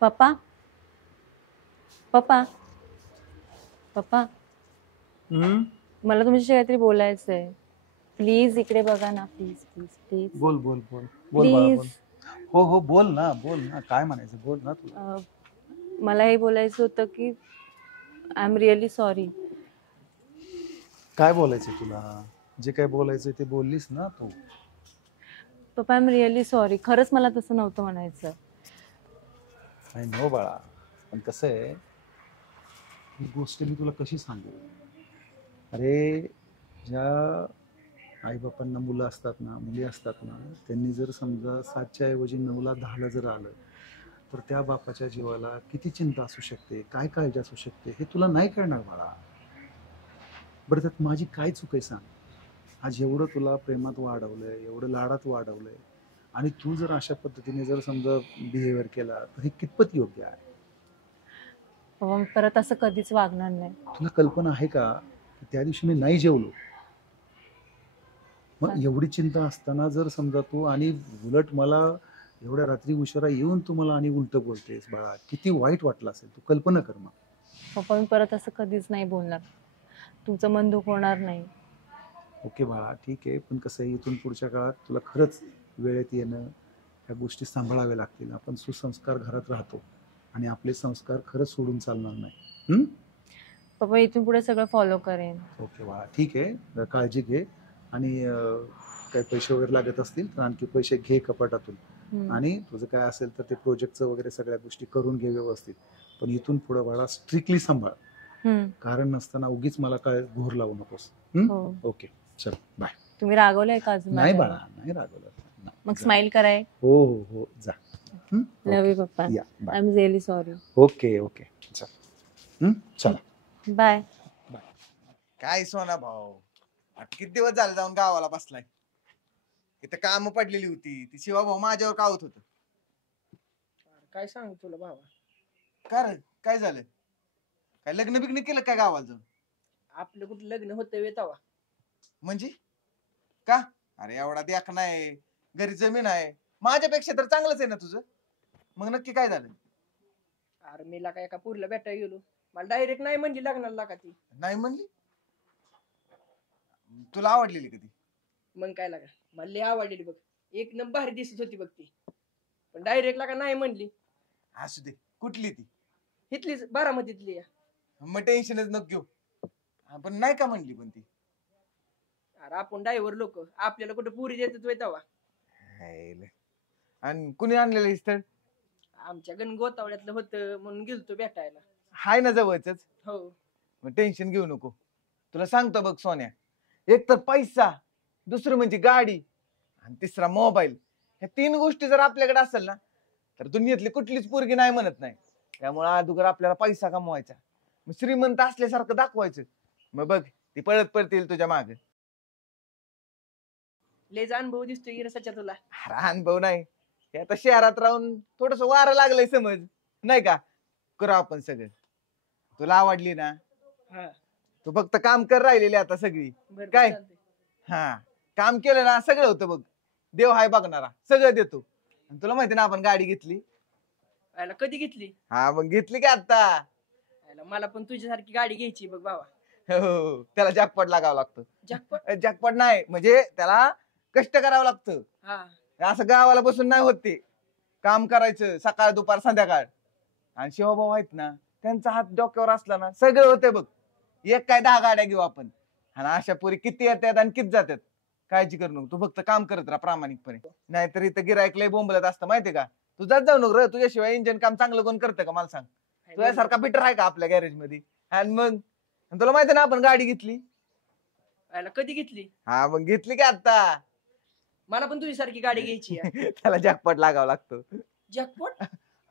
पप्पा पप्पा पप्पा मला तुमच्याशी काहीतरी बोलायचं आहे. प्लीज इकडे बघा ना. प्लीज प्लीज प्लीज बोल बोल बोल बोल बाळा प्लीज. बोल. हो हो बोल ना काय म्हणायचं बोल ना तुला. मला हे बोलायचं होतं की आय एम रिअली सॉरी. काय बोलायचं तुला? जे काय बोलायचं ते बोललीस ना तू. पप्पा आय एम रिअली सॉरी. खरंच मला तसं नव्हतं म्हणायचं. नाही नो बाळा, पण कसं आहे, ही गोष्ट मी तुला कशी सांगू. अरे ज्या आईबापांना मुलं असतात ना, मुली असतात ना, त्यांनी जर समजा 7च्या ऐवजी 9ला 10ला जर आलं तर त्या बापाच्या जीवाला किती चिंता असू शकते, काय काळजी असू शकते, हे तुला नाही कळणार बाळा. बरं त्यात माझी काय चूक आहे सांग? आज एवढं तुला प्रेमात वाढवलंय, एवढं लाडात वाढवलंय, आणि तू जर अशा पद्धतीने जर समजा बिहेवियर केला तर हे कितपत योग्य आहे? पप्पा मी परत असं कधीच वागणार नाही. तुला कल्पना आहे का की त्या दिवशी मी नाही जेवलो? मग एवढी चिंता असताना जर समजा तू आणि उलट मला एवढ्या रात्री उशिरा येऊन तू मला आणि उलट बोलतेस बाळा, किती वाईट वाटलं असेल. तू कल्पना कर मग. पप्पा मी परत असं कधीच नाही बोलणार. तुमचं मन दुखवणार नाही. ओके बाळा, ठीक आहे, पण कसं आहे, इथून पुढच्या काळात तुला खरंच वेळेत येणं, ह्या गोष्टी सांभाळाव्या लागतील. आपण सुसंस्कार घरात राहतो आणि आपले संस्कार खरंच सोडून चालणार नाही. पप्पा इथून पुढे सगळं फॉलो करेन. ओके बाळा, ठीक आहे, काळजी घे. आणि काही पैसे वगैरे लागत असतील तर आणखी पैसे घे कपाटातून, आणि तुझं काय असेल तर ते प्रोजेक्टचं वगैरे सगळ्या गोष्टी करून घे व्यवस्थित. पण इथून पुढे बाळा स्ट्रिक्टली सांभाळ. कारण नसताना उगीच मला काय घोर लावू नकोस. ओके चल बाय. तुम्ही रागवलंय का अजून? नाही बाळा, नाही रागवलं. मग स्माइल कराय. हो हो हो, जा. लव यू पप्पा. या I am really sorry. Okay okay चल. चला बाय. काय सोना भाऊ, किती दिवस झाले जाऊन गावाला बसलाय. इथं काम पडलेली होती, ती शिवा भाऊ माझ्यावर कावत होत. काय सांगू तुला बाबा. काय काय झालं? काय लग्न बिग्न केलं काय गावाला जाऊन? आपलं कुठं लग्न होतं वे तवा. म्हणजे का? अरे एवढा देख नाही, घरी जमीन आहे, माझ्यापेक्षा तर चांगलंच आहे ना तुझं. मग नक्की काय झालं? अरे मीला काय एका पुरीला भेटायला गेलो, मला डायरेक्ट नाही म्हणली लग्नाला का ती. नाही म्हणली? तुला आवडलेली कधी? मग काय लागा, मला लई आवडलेली बघ, एक नंबर भारी दिसत होती बघ ती, पण डायरेक्ट लागा नाही म्हणली. असू दे, कुठली ती? इथलीच बारामतीतली या. मग टेन्शनच नको घेऊ. पण नाही का म्हणली पण ती? अरे आपण ड्रायव्हर लोक, आपल्याला कुठं पुरी देतात वे तवा. आणि कुणी आणलेलं स्थळ? आमच्या गण गोतावड्यातलं होतं म्हणून गेलतो भेटायला. हाय ना जवळच. हो. मग टेन्शन घेऊ नको. तुला सांगतो बघ सोन्या, एक तर पैसा, दुसरं म्हणजे गाडी, आणि तिसरा मोबाईल. ह्या 3 गोष्टी जर आपल्याकडे असेल ना तर दुनियेतली कुठलीच पोरगी नाही म्हणत नाही. त्यामुळे अगोदर आपल्याला पैसा कमवायचा, मग श्रीमंत असल्यासारखं दाखवायचं, मग बघ ती पळत पडतील तुझ्या मागे. लयच अनुभव दिसतोय गिरसाच्या तुला. अरे अनुभव नाही, हे आता शहरात राहून थोडस वारं लागलंय समज, नाही का? करू आपण सगळं. तुला आवडली ना, हा तू फक्त काम कर राहिलेली आता सगळी. बरं काय? चालतंय. हा, काम केलं ना सगळं होतं बघ. देव हाय बघणारा, सगळं देतो. आणि तुला माहिती ना आपण गाडी घेतली. याला कधी घेतली? हा मग घेतली का आता? याला मला पण तुझ्यासारखी गाडी घ्यायची बघ बाबा. हो, त्याला जॅकपॉट लागावं लागतं. जॅकपॉट? जॅकपॉट नाही, म्हणजे त्याला कष्ट करावं लागतं. हा असं गावाला बसून नाही होत ते. काम करायचं सकाळ दुपार संध्याकाळ. आणि शिवभाऊ आहेत ना, त्यांचा हात डोक्यावर असला ना सगळं होते बघ. एक काय 10 गाड्या घेऊ आपण. आणि अशा पोरी किती येतात आणि किती जातात. काळजी करू नको, तू फक्त काम करत राहा प्रामाणिकपणे. नाहीतर इथं गिरायक लय बोंबलत असतं माहितीये का? तू जात जाऊ नको रे, तुझ्याशिवाय इंजिन काम चांगलं कोण करतं का मला सांग? तुझ्यासारखा फिटर आहे का आपल्या गॅरेज मध्ये? आणि मग तुला माहिती ना आपण गाडी घेतली. याला कधी घेतली? हा मग घेतली की आता. मला पण तुझ्यासारखी गाडी घ्यायची आहे. त्याला जॅकपॉट लागावं लागतो. जॅकपॉट?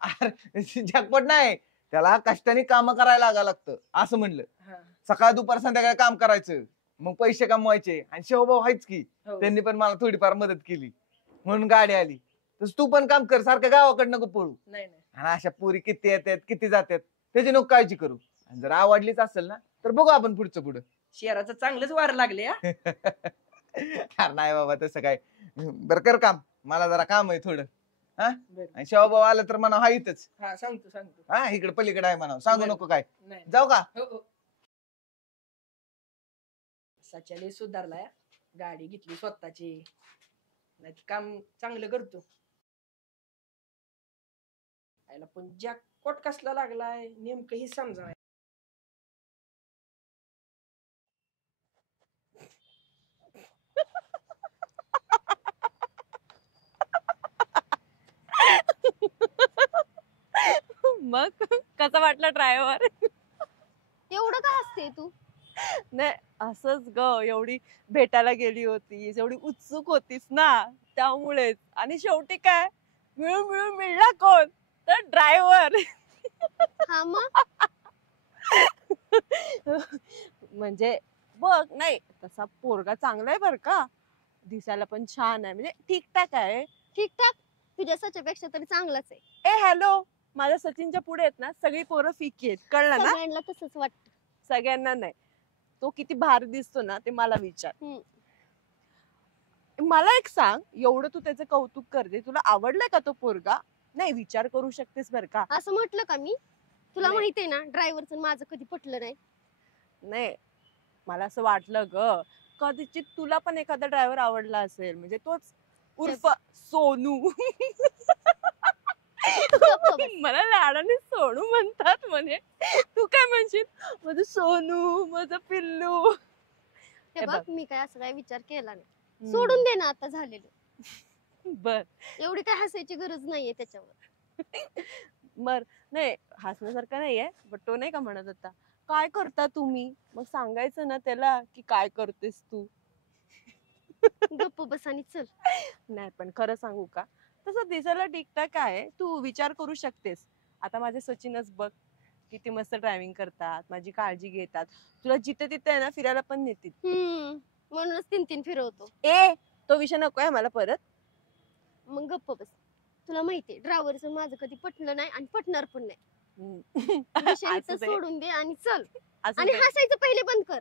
अरे जॅकपॉट नाही, त्याला कष्टाने काम करायला लागावं लागतं असं म्हणलं. हा. सकाळ दुपार संध्याकाळ काम करायचं, मग पैसे कमवायचे. आणि शिवभाऊ आहेच की, हो. त्यांनी पण मला थोडीफार मदत केली म्हणून गाडी आली. तस तू पण काम कर, सारखं गावाकडनं नको पळू. नाही नाही. आणि अशा पोरी किती येतात किती जातात त्याची नको काळजी करू. आणि जर आवडलीच असेल ना तर बघू आपण पुढचं पुढं. शहराचं चांगलंच वार लागले हा. अरे नाही बाबा तसं काय. बरं कर काम, मला जरा काम आहे थोडं. हा बरं. आणि शिवाभाऊ आलं तर म्हणा हा इथंच. हा सांगतो हा इकडे पलीकडे आहे म्हणा, सांगू बरं. नको काय. नाही जाऊ का? हो सच्याने सुधारलाय, गाडी घेतली स्वतःची, नाही काम चांगलं करतो. आयला पण जॅकपॉट कसला लागलाय नेमकं ही समजा. मग कसा वाटला ड्रायव्हर? एवढं का हसते तू? नाही असंच ग, एवढी भेटायला गेली होतीस, एवढी उत्सुक होतीस ना, त्यामुळेच. आणि शेवटी काय मिळून मिळून मिळला कोण तर ड्रायव्हर. हा मग म्हणजे बघ, नाही तसा पोरगा चांगला आहे बर का, दिसायला पण छान आहे, म्हणजे ठीकठाक आहे. ठीकठाक? तुझ्या सच्यापेक्षा तरी चांगलाच आहे. ए हॅलो, माझ्या सचिनच्या पुढे आहेत ना सगळी पोरं फिकी आहेत, कळलं ना? सगळ्यांना तसंच वाटतं. सगळ्यांना नाही. तो किती भारी दिसतो ना ते मला विचार. मला एक सांग, एवढं तू त्याचं कौतुक करते, तुला आवडलाय का तो पोरगा? नाही विचार करू शकतेस बर का. असं म्हटलं का मी? तुला नाही. माहितीये ना ड्रायव्हरचं माझं कधी पटलं नाही. नाही मला असं वाटलं ग, कदाचित तुला पण एखादा ड्रायव्हर आवडला असेल, म्हणजे तोच उर्फ सोनू. गप्प बस. मला लाडाने सोनू म्हणतात म्हणे, तू काय म्हणशील? माझं सोनू, माझं पिल्लू. हे हे बघ बघ. मी काय असं काय विचार केला नाही. सोडून दे ना आता झालेलं. बर एवढी काय हसायची गरज नाहीये त्याच्यावर. बर, नाही हसण्यासारखं नाहीये, बट तो नाही का म्हणत होता काय करता तुम्ही, मग सांगायचं ना त्याला की काय करतेस तू. गप्प बस आणि चल. नाही पण खरं सांगू का, तसं दिसायला ठीकठाक आहे, तू विचार करू शकतेस. आता माझे सचिनच बघ, किती मस्त ड्रायव्हिंग करतात, माझी काळजी घेतात, तुला जिथे तिथे आहे ना फिरायला पण नेतील. म्हणूनच 3-3 फिरवतो. ए तो विषय नको आहे मला परत. मग गप्प बस. तुला माहितीये ड्रायव्हरचं माझं कधी पटलं नाही आणि पटणार पण नाही. विषय असू इथं दे, सोडून दे आणि चल. असू आणि दे. हसायचं पहिले बंद कर.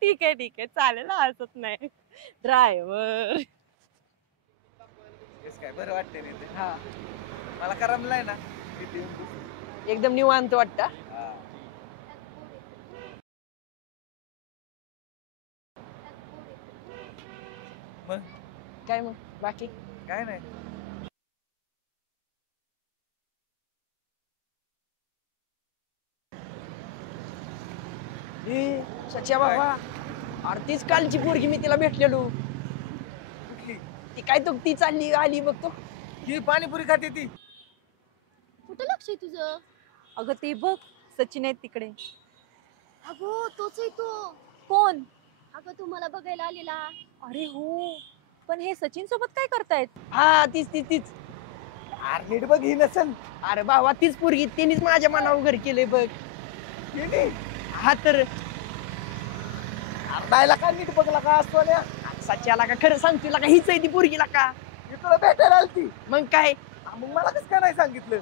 ठीक आहे चालेल, हसत नाही. ड्रायव्हर काय बरं वाटतंय रे ते. हा मला करमलाय ना तिथे येऊन बसून. एकदम निवांत वाटतं. हा. मग काय मग बाकी? काय नाही. सच्या बाबा, अरे तीच कालची पोरगी मी तिला भेटलेलो. कुठली? ती काय तो ती चालली आली बघतो. ही पाणीपुरी खाते ती. कुठं लक्ष आहे तुझं? अगं ते बघ सचिन आहेत तिकडे. अगो तोच आहे तो. कोण? अगं तू मला बघायला आलेला. अरे हो, पण हे सचिन सोबत काय करतायत? हा तीच. अरे नीट बघ ही नसन. अरे बाबा तीच पोरगी, तिनेच माझ्या मनावर घर केलंय बघ. हिने. हा तर अर्धायला का नीट बघला का असतो ना. सच्याला का खरं सांग, तुला का हीच आहे ती पोरगीला का? मी तुला भेटायला आलती. मग काय? मग मला कसं काय नाही सांगितलं?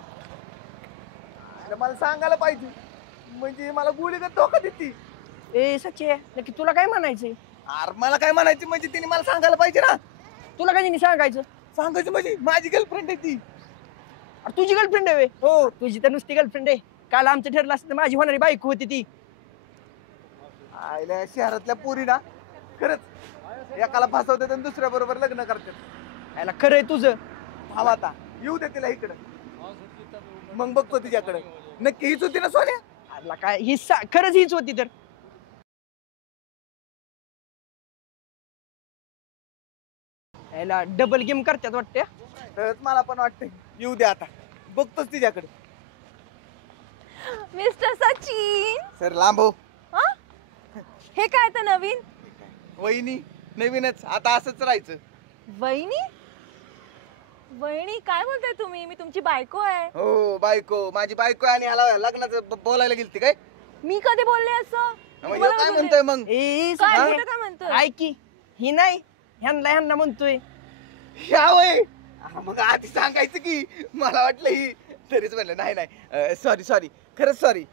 अरे मला सांगायला पाहिजे, म्हणजे मला गोळीगत धोका देते. ए सचे, नक्की तुला काय म्हणायचंय? अरे मला काय म्हणायचं म्हणजे तिने मला सांगायला पाहिजे ना. तुला काय तिने सांगायचं? सांगायचं म्हणजे माझी गर्लफ्रेंड आहे ती. अरे तुझी गर्लफ्रेंड आहे? हो. तुझी तर नुसती गर्लफ्रेंड आहे. काल आमचं ठरलं असतं तर माझी होणारी बायको होती ती. आयला शहरातल्या पोरी ना खरंच एकाला फसवतात आणि दुसऱ्या बरोबर लग्न करतात. याला खरं आहे तुझं. थांब आता येऊ दे तिला इकडं, मग बघतो तिच्याकडे. नक्की हीच होती ना सोन्या? अरे काय ही खरंच हीच होती तर. याला डबल गेम करतात वाटते. तरच मला पण वाटतंय. येऊ दे आता, बघतोच तिच्याकडे. मिस्टर सचिन, सर लांब हो. हे काय तर नवीन? वहिनी नवीनच, आता असंच राहायचं. वहिनी? वहिनी काय बोलताय तुम्ही? मी तुमची बायको आहे. हो बायको, माझी बायको आहे आणि ह्याला लग्नाचं बोलायला गेलती काय? मी कधी बोलले असं? मग ह्यो काय म्हणतोय मग? ए काय हा? बोलतोय, काय म्हणतोय? ऐक की, ही नाही ह्यांना म्हणतोय. ह्या वय मग आधी सांगायचं की, मला वाटलं ही. तरीच म्हणलं नाही सॉरी खरंच सॉरी.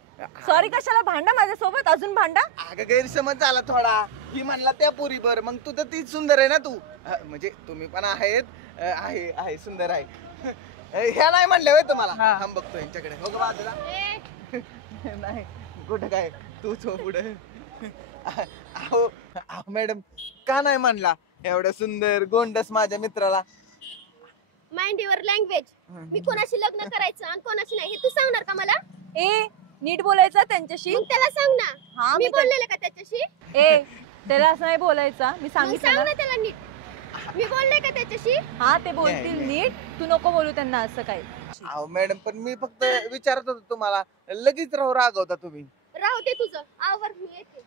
सॉरी कशाला? भांडा माझ्यासोबत, अजून भांडा. अगं गैरसमज झाला थोडा. ही म्हणला त्या पोरीबर, मग तू तर तीच सुंदर आहे ना तू. म्हणजे तुम्ही पण आहेत आहे आहे सुंदर आहे. ह्या नाही म्हणले होय तुम्हाला? हा. थांब बघतो यांच्याकडे. हो का बाजूला? ए, नाही कुठं काय तूच हो पुढे. अहो अहो मॅडम का नाही म्हणला एवढं सुंदर गोंडस माझ्या मित्राला? Mind your language. मी कोणाशी लग्न करायचं आणि कोणाशी नाही हे तू सांगणार का मला? ए नीट बोलायचं त्यांच्याशी. मग त्याला सांग ना. हा मी बोललेले का त्याच्याशी? ए त्याला असं नाही बोलायचं, मी मग सांगितलं सांग ना. ना त्याला नीट. मी बोलले का त्याच्याशी? हा ते बोलतील नाही. नीट, तू नको बोलू त्यांना असं काही. अहो मॅडम पण मी फक्त विचारत होतो तुम्हाला, लगेच राहू रागवता तुम्ही. राहू दे तुझं. आवर मी येते.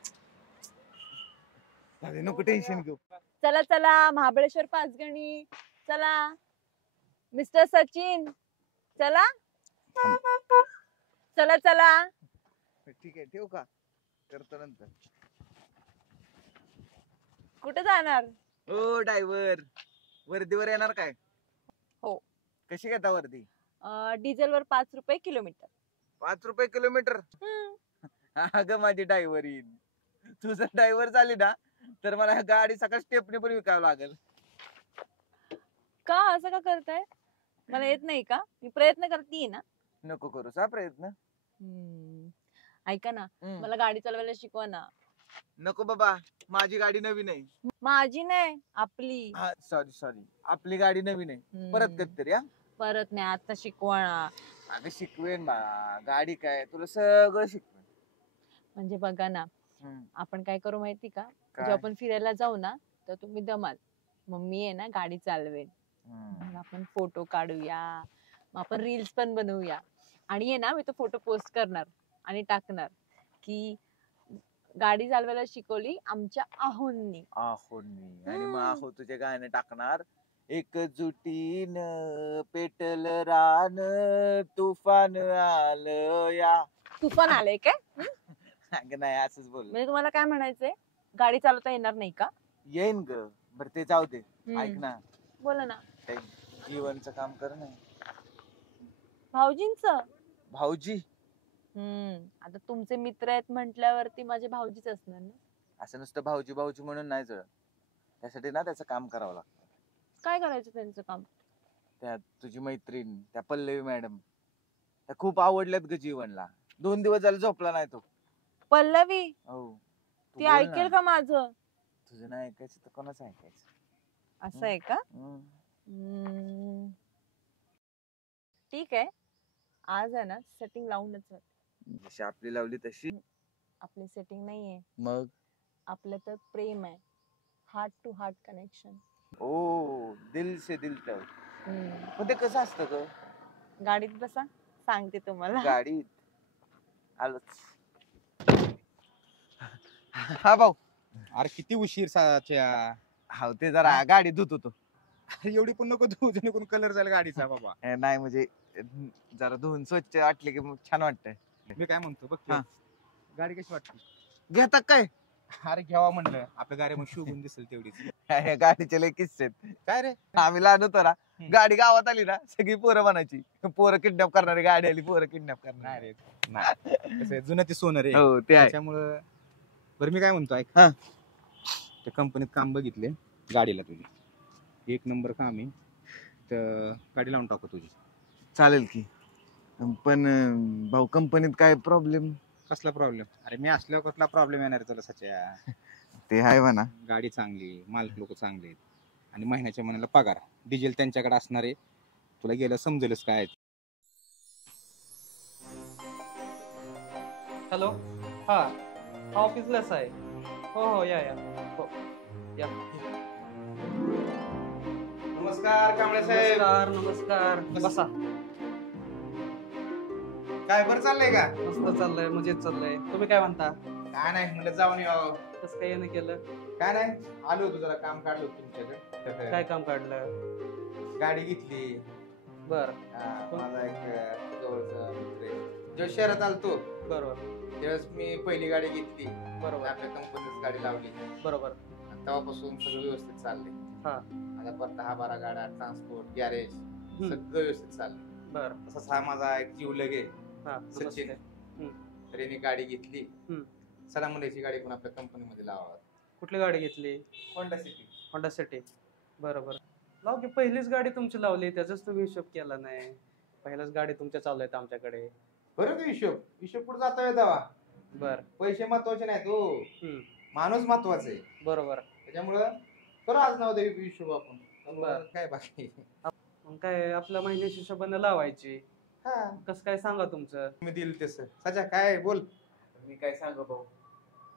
अरे नको टेन्शन घेऊ. चला चला महाबळेश्वर पाचगणी चला. मिस्टर सचिन चला चला चला. ठीक आहे ठेवू का? करतो नंतर. कुठे जाणार? ओ ड्रायव्हर वर्दीवर येणार काय? हो. कशी घेता वर्दी? डिझेलवर 5 रुपये किलोमीटर. 5 रुपये किलोमीटर? अगं माझी ड्रायव्हर येईल. तुझं ड्रायव्हर झाली ना तर मला ह्या गाडी सकाळ स्टेपने पण विकावं लागेल. का असं का करताय? मला येत नाही का? मी प्रयत्न करते ना. नको करूस हा प्रयत्न. ऐका ना, हम्म. मला गाडी चालवायला शिकवा ना. नको बाबा माझी गाडी नवीन आहे. माझी नाही आपली. सॉरी सॉरी आपली गाडी नवीन आहे. परत कधीतरी हा. परत नाही, आता शिकवा ना. अगं शिकवेन बाळा, गाडी काय तुला सगळं शिकवेन. म्हणजे बघा ना, हम्म. आपण काय करू माहिती का? काय? जेव्हा आपण फिरायला जाऊ ना तर तुम्ही दमाल, मग मी आहे ना गाडी चालवेन. हम्म. मग आपण फोटो काढूया, मग आपण रील्स पण बनवूया. आणि आहे ना मी तो फोटो पोस्ट करणार आणि टाकणार की गाडी चालवायला शिकवली आमच्या आहोंनी. आहोंनी. आणि मग आहो तुझे गाणे टाकणार. एकजुटीन पेटल रान तुफान आलं या. तुफान आलंय काय? अगं नाही असंच बोल. म्हणजे तुम्हाला काय म्हणायचंय? गाडी चालवता येणार नाही का? येईन ग. बरं ते जाऊ दे. ऐक ना बोला ना. काही जीवनचं काम कर ना. भाऊजींच. भाऊजी आता तुमचे मित्र आहेत म्हटल्यावरती माझे भाऊजीच असणार ना. असं नुसतं भाऊजी भाऊजी म्हणून नाही जळ. त्यासाठी ना त्याचं काम करावं लागतं. काय करायचं त्यांचं काम? त्या तुझी मैत्रीण त्या पल्लवी मॅडम त्या खूप आवडल्यात ग जीवनला. 2 दिवस झाले झोपला नाही तो. पल्लवी हो तू ती बोल ना. ऐकेल का माझं? तुझं नाही ऐकायचं तर कोणाचं ऐकायचं? असं आहे का? ठीक आहे, आज आहे ना सेटिंग लावूनच जाऊ. जशी आपली लावली तशी. आपली सेटिंग नाहीये, मग आपलं तर प्रेम आहे. Heart to heart connection. ओ दिल से दिल तक. पण ते कसं असतं ग? गाडीत बसा, सांगते तुम्हाला. गाडीत आलोच. हा भाऊ. अरे किती उशीर साच्या. हा ते जरा गाडी धुत होतो. अरे एवढी पण नको धुऊ जेणेकरून कलर जाईल गाडीचा बाबा. नाही म्हणजे जरा धुवून स्वच्छ वाटले की मग छान वाटतंय. मी काय म्हणतो बघ हा. गाडी कशी वाटते? घेतात काय? अरे घ्यावा म्हणलं आपल्या गाडी मग शोभून दिसेल तेवढीच. गाडीचे लय किस्से आहेत. काय रे? आम्ही लहान होतो ना, गाडी गावात आली ना सगळी पोरं म्हणायची पोरं किडनॅप करणारी गाडी आली, पोरं किडनॅप नाही करणार. रे नाही. कसं आहे, जुनं ते सोनं रे. हो ते आहे. त्याच्यामुळं बरं मी काय म्हणतो ऐक. हा. त्या कंपनीत काम बघितले गाडीला तुझी. 1 नंबर काम आहे. तर गाडी लावून टाकू तुझी. चालेल की. पण भाऊ कंपनीत काय प्रॉब्लेम? कसला प्रॉब्लेम? अरे मी असल्यावर कसला प्रॉब्लेम येणार आहे तुला सच्या. ते आहे म्हणा. गाडी चांगली, मालक लोक चांगले आहेत आणि महिन्याच्या महिन्याला पगार. डिझेल त्यांच्याकडे असणार आहे. तुला गेलं समजेलच काय आहे. हॅलो. हा ऑफिसलाच आहे. हो हो या या हो या. नमस्कार कांबळे साहेब. नमस्कार नमस्कार. बसा. काय बरं चाललंय का? मस्त चाललंय, मजेत चाललंय. तुम्ही काय म्हणता? काय नाही म्हणलं जाऊन यावं. कसं काय येणं केलं? काय नाही आलो होतो जरा काम काढलं होतं तुमच्याकडे. काय काम काढलं? गाडी घेतली. बर माझा एक जवळचा मित्र आहे. जो शहरात आलतो बरोबर त्यावेळेस मी पहिली गाडी घेतली. बरोबर आपल्या कंपनीत गाडी लावली. बरोबर. आणि तेव्हापासून सगळं व्यवस्थित चाललंय. हा. आता परत 10-12 गाड्या, ट्रान्सपोर्ट, गॅरेज सगळं व्यवस्थित चाललंय. बर. तसाच हा माझा एक जीव लगे हा सचिन. तर याने गाडी घेतली. चला मुलाची गाडी पण आपल्या कंपनीमध्ये लावा. कुठली गाडी घेतली? Honda city. Honda city. बरोबर. लाव की पहिलीच गाडी तुमची लावली त्याचाच तुम्ही हिशोब केला नाही. पहिल्याच गाडी तुमच्या चालू आहेत आमच्याकडे. बरं तू हिशोब कुठं जातोय दावा. बर. पैसे महत्वाचे नाहीत हो, हम्म. माणूस महत्वाचा आहे. बरोबर. त्याच्यामुळं करू आज नाव दे हिशोब आपण. बरं. काय बाकी मग काय आपल्या महिन्याच्या हिशोबाने लावायची. हा कसं काय सांगा तुमचं. मी दिल तसं. सचा काय बोल. मी काय सांगू भाऊ,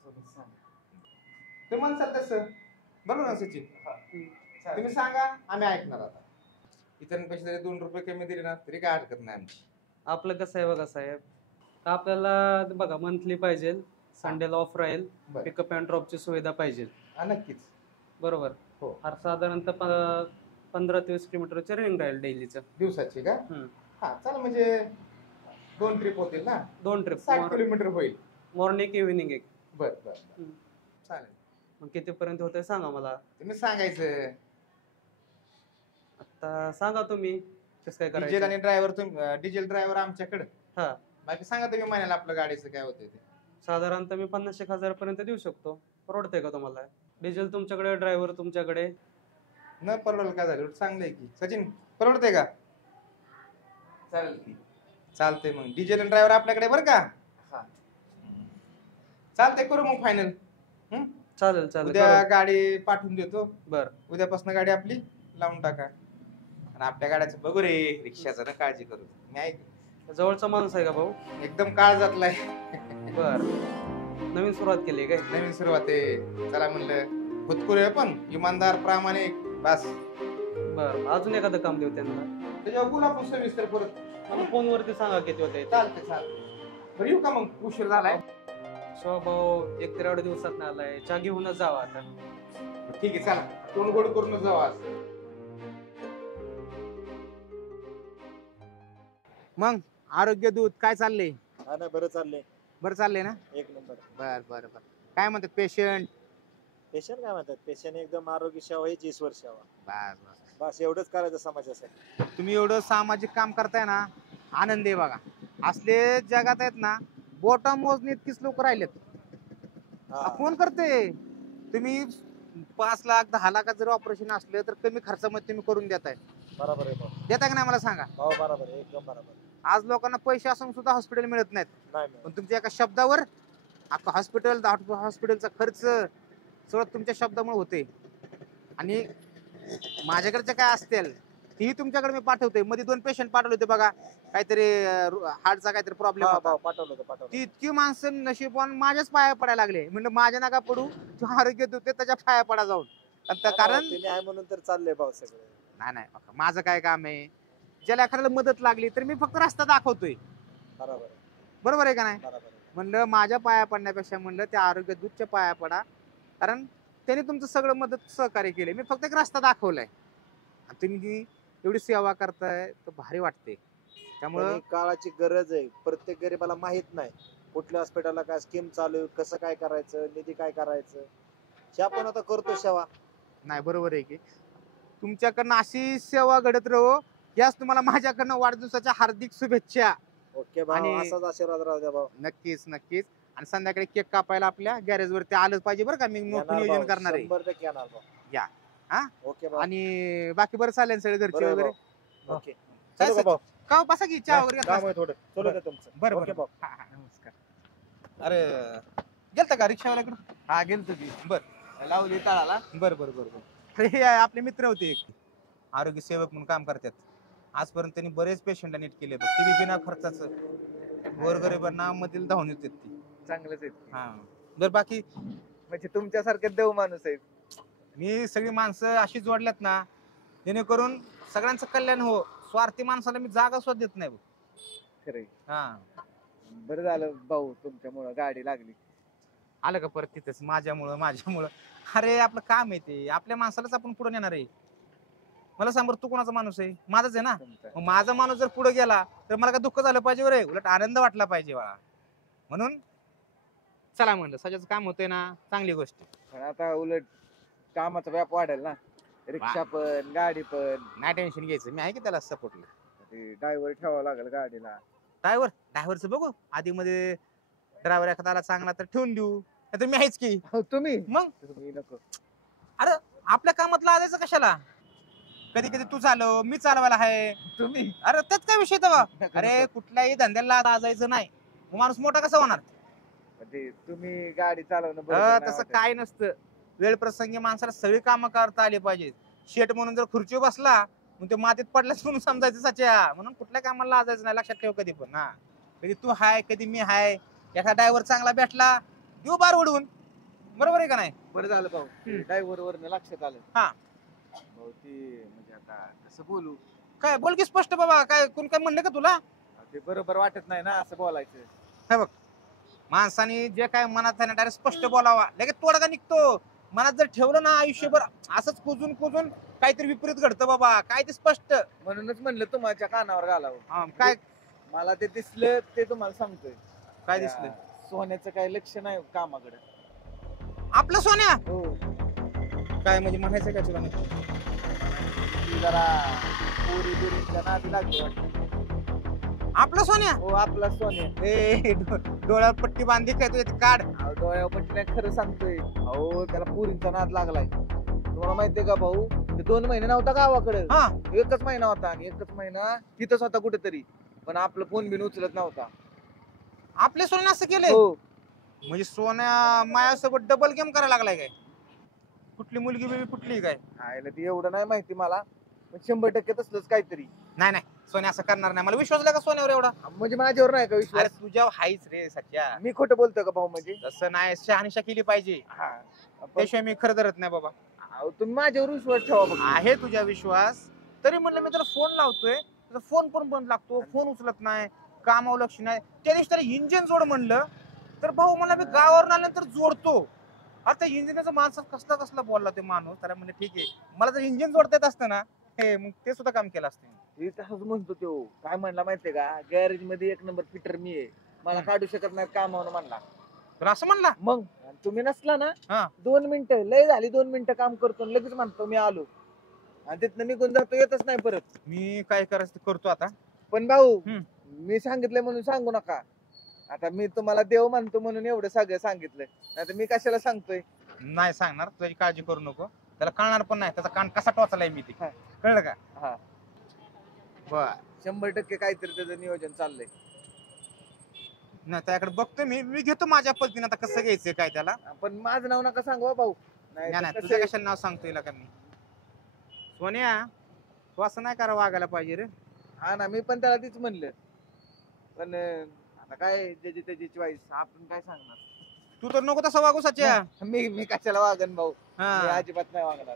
तुम्ही सांगा. तू म्हणसाल तसं बरोबर ना सचिन. तुम्ही सांगा आम्ही ऐकणार. आता इतरांपेक्षा जरी 2 रुपये कमी दिले ना तरी काय हरकत नाही आमची. आपलं कसं आहे बघा साहेब, आपल्याला बघा मंथली पाहिजे, संडेला ऑफ राहील, बरं. पिकअप अँड ड्रॉपची सुविधा पाहिजे. नक्कीच. बरोबर. हो. हर साधारणतः 15 ते 20 किलोमीटरचं रनिंग राहील डेलीचं. दिवसाची का. हम्म. हा चला म्हणजे 2 ट्रिप होतील ना. 2 ट्रिप 60 किलोमीटर होईल. मॉर्निंग इव्हिनिंग एक. बर बर हम्म. चालेल. मग कितीपर्यंत होतंय सांगा मला. तुम्ही सांगायचं. आता सांगा तुम्ही कसं काय डिझेल करायचं. आणि ड्रायव्हर डिझेल ड्रायव्हर आमच्याकडे. हा. बाकी सांगा तुम्ही महिन्याला आपल्या गाडीचं काय होतंय ते. साधारणतः मी 50,000 पर्यंत देऊ शकतो. परवडतंय का तुम्हाला. डिझेल तुमच्याकडे, ड्रायव्हर तुमच्याकडे. न परवडेल का झालं चांगलं आहे की. सचिन परवडतंय का. चालेल की. चालतंय मग डिझेल आणि ड्रायव्हर आपल्याकडे बरं का. हा. चालतंय करू मग फायनल. चालेल चालेल. उद्या गाडी पाठवून देतो. बर. उद्यापासून गाडी आपली लावून टाका. आणि आपल्या गाड्याचं बघू रे, रिक्षाचं ना काळजी करू. मी ऐक जवळचा माणूस आहे का भाऊ. एकदम काळजातलाय. बर. नवीन सुरुवात केली काय. नवीन सुरुवात आहे. चला म्हणलं खुदकुरे पण इमानदार प्रामाणिक बस. बर. अजून एखादं काम देऊ त्यांना. त्याच्यावर बोला आपण सविस्तर परत. मला फोनवरती सांगा किती होते. चालतंय चालतंय. बरं येऊ का मग, उशीर झालाय. भाऊ एक तर एवढ्या दिवसात नाही आलाय, चहा घेऊनच जावा आता. ठीक आहे चला, तोंड गोड करूनच जाऊ आज. मग आरोग्य दूत काय चाललंय. हा ना, बरं चाललंय. बरं चाललंय ना. एक नंबर. बर बर बर. काय म्हणतात पेशंट. पेशंट काय म्हणतात, पेशंट एकदम आरोग्य सेवा ही ईश्वर सेवा. बस बस. बस एवढंच करायचं समाजासाठी. तुम्ही एवढं सामाजिक काम करताय ना, आनंद आहे बघा. असले जगात आहेत ना, बोटा मोजणी इतकीच लोक राहिलेत. हा. कोण करते. तुम्ही 5 लाख 10 लाखात जर ऑपरेशन असलं तर कमी खर्चामध्ये तुम्ही करून देताय. बरोबर आहे भाऊ. देताय का नाही मला सांगा. हो बरोबर आहे, एकदम बरोबर. आज लोकांना पैसे असून सुद्धा हॉस्पिटल मिळत नाहीत. नाही नाही. पण तुमच्या एका शब्दावर अख्खा हॉस्पिटलचा खर्च सगळं तुमच्या शब्दामुळे होते. आणि माझ्याकडचे काय असतील तीही तुमच्याकडे मी पाठवतोय. मध्ये 2 पेशंट पाठवले होते बघा, काहीतरी हार्टचा काहीतरी प्रॉब्लेम हा, होता. भाऊ पाठवलं होतं, पाठवलं. ती इतकी माणसं नशीबवान माझ्याच पाया पडायला लागले. म्हणलं माझ्या नका पडू, तू आरोग्य देते त्याच्या पाया पडा जाऊन. कारण तुम्ही आहे म्हणून तर चाललंय भाऊ सगळं. नाही माझं काय काम आहे. ज्याला एखाद्याला मदत लागली तर मी फक्त रस्ता दाखवतोय. बरोबर आहे, बरोबर आहे का नाही. बरोबर आहे. म्हणलं माझ्या पाया पडण्यापेक्षा म्हणलं त्या आरोग्य दूतच्या पाया पडा. कारण त्याने तुमचं सगळं मदत सहकार्य केले. मी फक्त एक रस्ता दाखवलाय. आणि तुम्ही एवढी सेवा करताय तर भारी वाटते. त्यामुळं पण ही काळाची गरज आहे. प्रत्येक गरीबाला माहित नाही कुठल्या हॉस्पिटलला काय स्कीम चालू आहे, कसं काय करायचं, निधी काय करायचं. हे आपण आता करतो सेवा. नाही बरोबर आहे की तुमच्याकडनं अशी सेवा घडत राहो. याच तुम्हाला माझ्याकडनं वाढदिवसाच्या हार्दिक शुभेच्छा. ओके भाऊ, आणि- असाच आशीर्वाद राहू द्या भाऊ. नक्कीच नक्कीच. आणि संध्याकाळी केक कापायला आपल्या गॅरेज वरती आलंच पाहिजे बरं का. मी मोठं येणार नियोजन भाऊ, करणार आहे. 100% येणार भाऊ. या. हा? ओके भाऊ. आणि बाकी बरं चालेल सगळे घरचे बरं वगैरे. भाऊ. ओके. काय चलो का सर? भाऊ. का हो, बसा की चहा वगैरे घेतला काम आहे थोडं. चलो बरं. दे तुमचं. बरं ओके बरं भाऊ. हा, हा, नमस्कार. अरे गेलता का रिक्षावाल्याकडे. हा गेलतो की. बर लावली तळाला. बर बर बर बर. हे आपले मित्र होते एक आरोग्य सेवक म्हणून काम करतात. आजपर्यंत त्यांनी बरेच पेशंटला नीट केले. ते बी बिना खर्चाचं गोरगरिबांना मधील धावून येतात ती. चांगलंच आहेत. हा. बरं बाकी म्हणजे तुमच्यासारखे देव माणूस आहेत. मी सगळी माणसं अशी जोडल्यात ना जेणेकरून सगळ्यांचं कल्याण हो. स्वार्थी माणसाला मी जागा सुद्धा देत नाही. खरंय. हा. बरं झालं भाऊ, तुमच्यामुळं गाडी लागली. आलं का परत तिथेच माझ्यामुळं. अरे आपलं काम आहे ते. आपल्या माणसालाच आपण पुढे नेणार आहे. मला सांग बरं, तू कोणाचा माणूस आहे. माझाच आहे ना. तुमचा. मग माझा माणूस जर पुढे गेला तर मला काय दुःख झालं पाहिजे बरं. उलट आनंद वाटला पाहिजे बाळा. म्हणून चला म्हणलं सजाचं काम होतंय ना, चांगली गोष्ट. पण आता उलट कामाचा व्याप वाढेल ना. रिक्षा पण गाडी पण. नाही टेन्शन घ्यायचं, मी आहे की त्याला सपोर्टला. ड्रायव्हर ठेवावं लागेल गाडीला. ड्रायव्हरचं बघू आधी मध्ये. ड्रायव्हर एखादा चांगला तर ठेवून देऊ, नाहीतर मी आहेच की. हो तुम्ही. मग तुम्ही नको. आपल्या कामात लागायचं कशाला. कधी कधी तू चालव, मी चालवायला आहे. तुम्ही अरे त्यात काय विषय तेव्हा? अरे कुठल्याही धंद्याला लाजायचं नाही, मग माणूस मोठा कसा होणार? ते तुम्ही गाडी चालवणं बरोबर नाही तसं वाटत. काय नसतं. वेळ प्रसंगी माणसाला सगळी कामं करता आली पाहिजेत. शेट म्हणून जर खुर्चीवर बसला मग ते मातीत पडलाच म्हणून समजायचं सच्या. म्हणून कुठल्या कामाला लाजायचं नाही, लक्षात ठेव कधी पण. हा, कधी तू हाय कधी मी हाय. एखादा ड्रायव्हर चांगला भेटला देऊ बार उडवून, बरोबर आहे का नाही? बरं झालं भाऊ, ड्रायव्हर वरनं लक्षात आलं. हा. भाऊ ती म्हणजे आता कसं बोलू, काय बोल की स्पष्ट बाबा, काय कोण काय म्हणलं का तुला? ते बरोबर वाटत नाही ना असं बोलायचं. हे बघ, माणसाने जे काय मनात आहे ना डायरेक्ट स्पष्ट बोलावा, लगेच तोडगा निघतो. मनात जर ठेवलं ना आयुष्यभर असंच कुजून कुजून काहीतरी विपरीत घडतं बाबा. काय ते स्पष्ट. म्हणूनच म्हणलं तुम्हाला कानावर घालावं. काय मला ते दिसलं ते तुम्हाला सांगतोय. काय दिसलं? सोन्याचं काही लक्ष नाही कामाकडे. आपलं सोन्या हो, काय म्हणजे म्हणायचं काय तुला? ती जरा पोरी बिरीच्या नादी लागली वाटतं. आपलं सोन्या? हो, आपला सोन्या. डोळ्यावर पट्टी बांधली काय तुझ्या काढ. अहो, डोळ्यावर पटल्या खरं सांगतोय. अहो त्याला पोरींचा नाद लागलाय. तुम्हाला माहितीये का भाऊ, ते 2 महिने नव्हता गावाकडे. हा. 1च महिना होता आणि 1च महिना तिथंच होता कुठेतरी, पण आपलं फोन बिन उचलत नव्हता. आपल्या सोन्याने असं केलंय? हो, म्हणजे सोन्या मायासोबत डबल गेम करायला लागलाय काय? कुठली मुलगी बिलगी कुठली काय? आयला ते एवढं नाही माहिती मला, पण 100% तसलंच काहीतरी. नाही नाही, सोन्या असं करणार नाही. मला विश्वास नाही का सोन्यावर एवढा? म्हणजे माझ्यावर नाही का अरे विश्वास? तुझ्यावर हायच रे सध्या. मी खोटं बोलतोय का भाऊ? म्हणजे तसं नाही, शहानिशा केली पाहिजे. त्याशिवाय मी खरं धरत नाही बाबा. अहो, तुम्ही माझ्यावर विश्वास ठेवा बघ. आहे तुझ्या विश्वास, तरी म्हणलं मी त्याला फोन लावतोय, त्याचा फोन पण बंद लागतो, फोन उचलत नाही, कामावर लक्ष नाही. त्या दिवशी त्याला इंजिन जोड म्हणलं तर भाऊ मला मी गावावरून आल्यानंतर जोडतो. आता इंजिनाचा माणसा कसला कसला बोलला ते माणूस. त्याला म्हणलं ठीक आहे, मला जर इंजिन जोडता येत असतं ना, हे मग ते सुद्धा काम केलं असतं. मी तसंच म्हणतो. तो काय म्हणला माहितीये का, गॅरेज मध्ये 1 नंबर फिटर मी आहे, मला काढू शकत नाही कामावर म्हणला. तर असं म्हणला मग तुम्ही नसला ना, हा. 2 मिनिटं लय झाली, 2 मिनिटं काम करतो आणि लगेच म्हणतो मी आलो, आणि तिथनं निघून जातो, येतच नाही परत. मी काय करायचं ते करतो आता. पण भाऊ, हम्म. मी सांगितलंय म्हणून सांगू नका. आता मी तुम्हाला देव मानतो म्हणून एवढं सगळं सांगितलंय, नाही मी कशाला सांगतोय. नाही सांगणार, तुझी काळजी करू नको. त्याला कळणार पण नाही त्याचा कान कसा टोचलाय मी ते. हा. कळलं का? हा. बर, 100% काहीतरी त्याचं नियोजन चाललंय. नाही त्याकडे बघतो मी घेतो माझ्या पद्धतीने आता कसं घ्यायचंय काय त्याला. पण माझं नाव नका सांगू हा भाऊ. नाही तर नाही, कसं तुझ्या आहे, कशाला नाव सांगतोय का मी? सोन्या, तू असं नाही करा, वागायला पाहिजे रे. हा ना, मी पण त्याला तीच म्हणलं, पण आता काय ज्याची त्याची चॉईस, आपण काय सांगणार. तू तर नको तसं वागू सच्या. मी कशाला वागन भाऊ, मी हा. अजिबात नाही वागणार.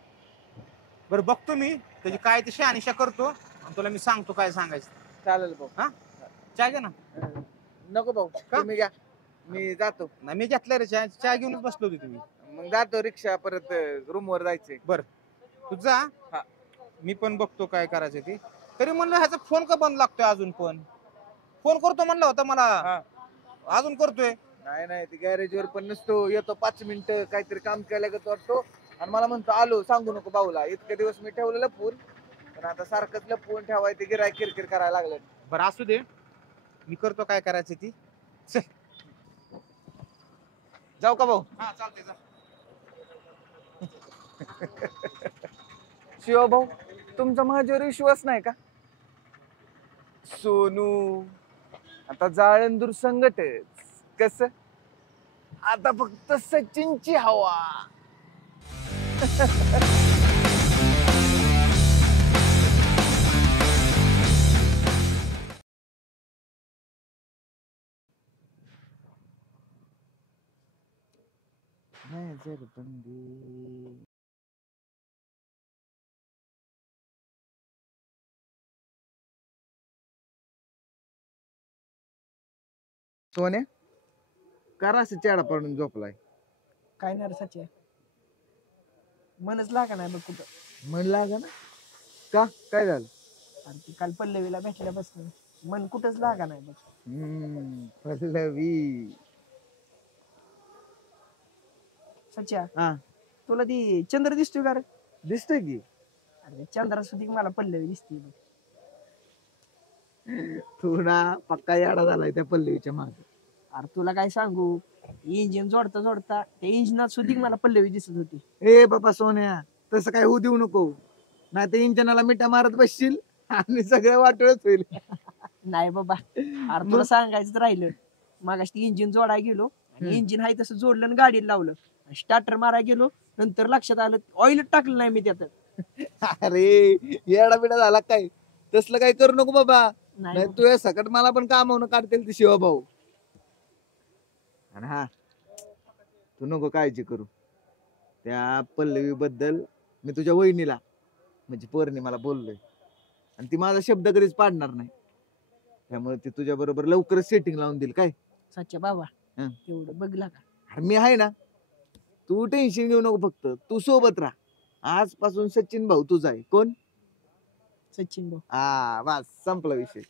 बरं बघतो मी त्याची काय ती शहानिशा करतो आणि तुला मी सांगतो काय सांगायचं. चालेल भाऊ. चहा घे ना. नको भाऊ, तुम्ही घ्या, मी जातो. नाही मी घेतलं रे चहा, चहा घेऊनच बसलो होती तुम्ही. मग जातो, रिक्षा परत रूम वर जायचंय. तू जा. हा. मी पण बघतो काय करायचं ते. तरी म्हणलं ह्याचा फोन का बंद लागतोय अजून? पण फोन करतो म्हणला होता मला, हा. अजून करतोय. नाही ती गॅरेज वर पण नसतो, येतो 5 मिनिटं काहीतरी काम केलं का वाटतो आणि मला म्हणतो आलो, सांगू नको भाऊला. इतके दिवस मी ठेवलेलं फोन, पण आता सारखंच फोन ठेवायचं, गिराय किरकिर करायला लागलं. बरं असू दे, मी करतो काय करायचं ती. जाऊ का भाऊ? हा चालतंय जा. शिवा भाऊ, तुमचा माझ्यावर विश्वास नाही का? सोनू आता जाळंदूर संकट कस, आता फक्त सचिनची हवा. सोन्या करा असं चेडा पडून झोपलाय. काय नाही रे सच्चे, मनच लागा नाही बघ कुठं. मन लागा ना का, काय झालं? आणि ती काल पल्लवीला भेटल्यापासून मन कुठंच लागा नाही बघ. पल्लवी. सच्या, हा. तुला ती चंद्र दिसतोय का रे? दिसतोय की. अरे चंद्रा सुधी मला पल्लवी दिसते बघ. तू ना पक्का याडा झालाय त्या पल्लवीच्या मागे. अरे तुला काय सांगू, इंजिन जोडता जोडता त्या इंजिनात सुधी मला पल्लवी दिसत होती. ए बाबा सोन्या, तसं काय होऊ देऊ नको. नाही तर इंजनाला मिठा मारत बसशील आणि सगळं वाटोळच होईल. नाही बाबा, अरे तुला सांगायचं राहिलं, मागाशी इंजिन जोडायला गेलो आणि इंजिन आहे तसं जोडलं आणि गाडीला लावलं, स्टार्टर मारायला गेलो, नंतर लक्षात आलं ऑइल टाकलं नाही मी त्यात. अरे येडा बिडा झाला काय? तसलं काही करू नको बाबा, नाही नाही तू सकट मला पण कामावून काढतील ते शिवभाऊ. आणि हा, तू नको काळजी करू. त्या पल्लवी बद्दल मी तुझ्या वहिनीला म्हणजे पौर्णिमाला बोललोय आणि ती माझा शब्द कधीच पाडणार नाही. त्यामुळे ती तुझ्या बरोबर लवकरच सेटिंग लावून देईल. काय सच्चा बाबा, हं. एवढं बघला का? अरे मी आहे ना, तू टेन्शन घेऊ नको, फक्त तू सोबत राहा. आजपासून सचिन भाऊ तुझा आहे. कोण? सचिन भाऊ, हा, बस संपला विषय.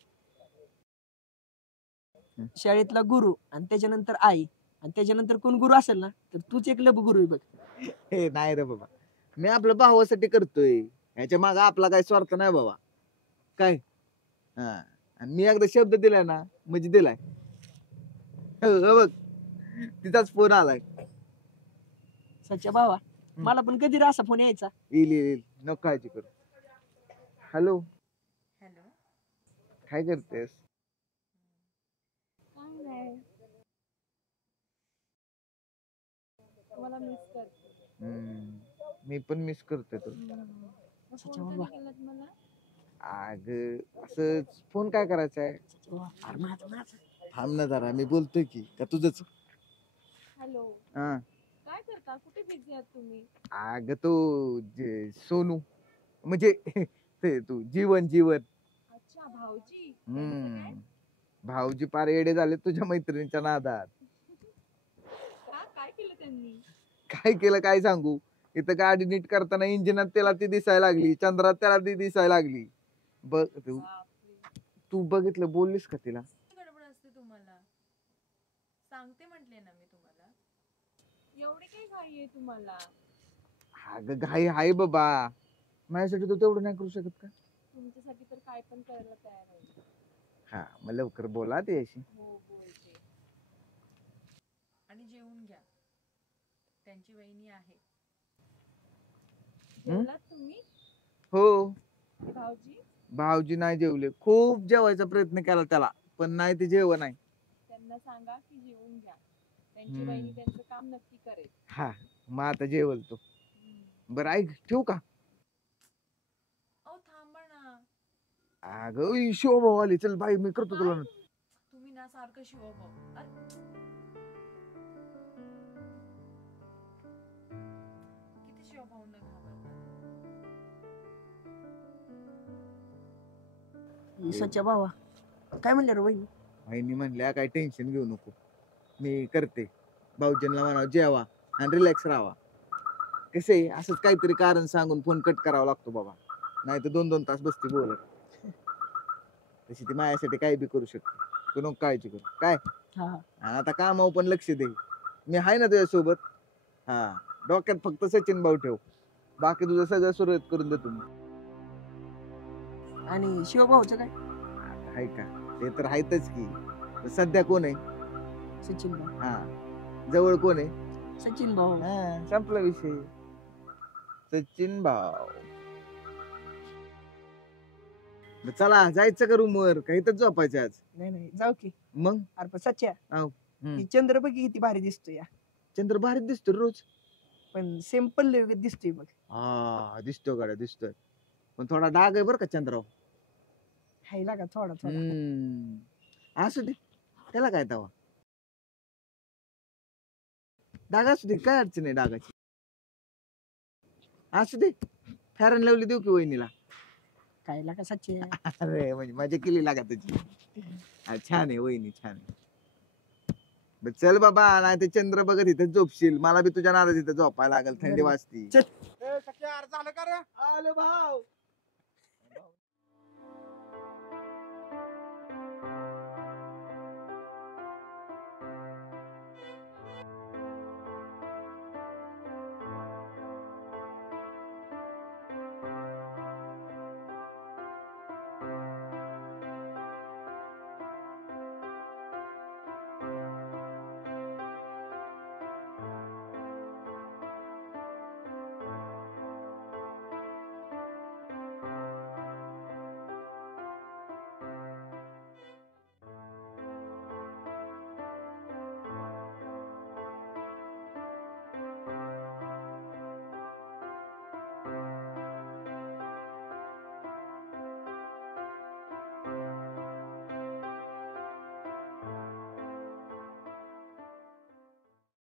शाळेतला गुरु आणि त्याच्यानंतर आई आणि त्याच्यानंतर कोण गुरु असेल ना तर तूच एक लब गुरु आहे बघ. हे नाही रे बाबा, मी आपल्या भावासाठी करतोय, ह्याच्या मागे आपला काही स्वार्थ नाही बाबा. काय हा, आणि मी एकदा शब्द दिलाय ना म्हणजे दिलाय. हो बघ, तिचाच फोन आलाय. सच्चा बाबा, मला पण कधी रे असा फोन यायचा. येईल येईल, नको काळजी करू. हॅलो, काय करतेस? तुम्हाला मिस करते. मी पण मिस करतोय तुला. सच्चा बाबा, अग असंच फोन काय करायचा आहे? अरे माझं थांब ना जरा, मी बोलतोय की का तुझंच. हॅलो, हा, काय करता? कुठे बिझी आहात तुम्ही? अग तो सोनू म्हणजे ते तू जीवन जीवन. अच्छा, भाऊजी. भाऊजी पार येडे झाले तुझ्या मैत्रिणीच्या नादात. काय केलं त्यांनी? काय केलं काय सांगू, इथं गाडी नीट करताना इंजिनात त्याला ती दिसायला लागली, चंद्रात त्याला ती दिसायला लागली. बघ तू बघितलं, बोललीस का तिला? गडबड असते तुम्हाला, सांगते म्हटले ना मी तुम्हाला. एवढी काय घाई आहे तुम्हाला? अगं घाई हाय बाबा, माझ्यासाठी तू तेवढं नाही करू शकत का? तुमच्यासाठी तर काय पण करायला तयार आहे. हा, मग लवकर बोला त्याशी. हो, बोलते. आणि जेवून घ्या, त्यांची वहिनी आहे. जेवलात तुम्ही? हो, भाऊजी भाऊजी नाही जेवले. खूप जेवायचा प्रयत्न केला त्याला, पण नाही, ते जेवण नाही. त्यांना सांगा की जेवून घ्या, त्यांची वहिनी त्यांचं काम नक्की करेल. हा, मग आता जेवल तो. बरं ऐक, ठेवू का? अहो थांबा ना. अगं शिवभाऊ आली, चल बाई मी करतो तुला. तुम्ही ना सारखं शिवभाऊ. किती शिवभाऊंना घाबरतात. सच्चा बाबा, काय म्हणले रे वहिनी? बहिणी म्हणल्या काय टेन्शन घेऊ नको, मी करते. भाऊजींना म्हणावं जेवा आणि रिलॅक्स राहावा. कसे असंच काहीतरी कारण सांगून फोन कट करावा लागतो बाबा, नाही तर 2-2 तास बसते बोलत. तशी ती माझ्यासाठी काही बी करू शकते, तू नको काळजी करू. काय आता कामावर पण लक्ष दे, मी आहे ना तुझ्या सोबत. हा, डोक्यात फक्त सचिन भाऊ ठेव, बाकी तुझं सगळं सुरळीत करून देतो मी. आणि शिवभाऊचं काय? आहे का, ते तर आहेतच की. सध्या कोण आहे? सचिन भाऊ. हा, जवळ कोण आहे? सचिन भाऊ. हा, संपला विषय. सचिन भाऊ. चला जायचं का रूमवर, काही तर झोपायचं आज? नाही जाऊ की. मग अरे पण सच्च्या, आव. ही चंद्र बघ किती भारी दिसतोय. चंद्र भारी दिसतो रोज, पण सेम पल्लवी दिसतोय बघ. हा दिसतो गाड्या दिसतोय, पण थोडा डाग आहे बरं का चंद्रावर. हायला का थोडा थोडा. असू दे, त्याला काय तवा, डाग असू दे, काय अडचण आहे डागाची. असू दे, फेअर अँड लवली देऊ की वहिनीला? काय लागा सच्चे. अरे म्हणजे मजा केली लागा तुझी. छान आहे वहिनी, छान आहे. चल बाबा, नाही ते चंद्र बघत इथे झोपशील, मला बी तुझ्या नादात इथे झोपायला लागल, थंडी वाजती. झालं का रे? आलो भाऊ.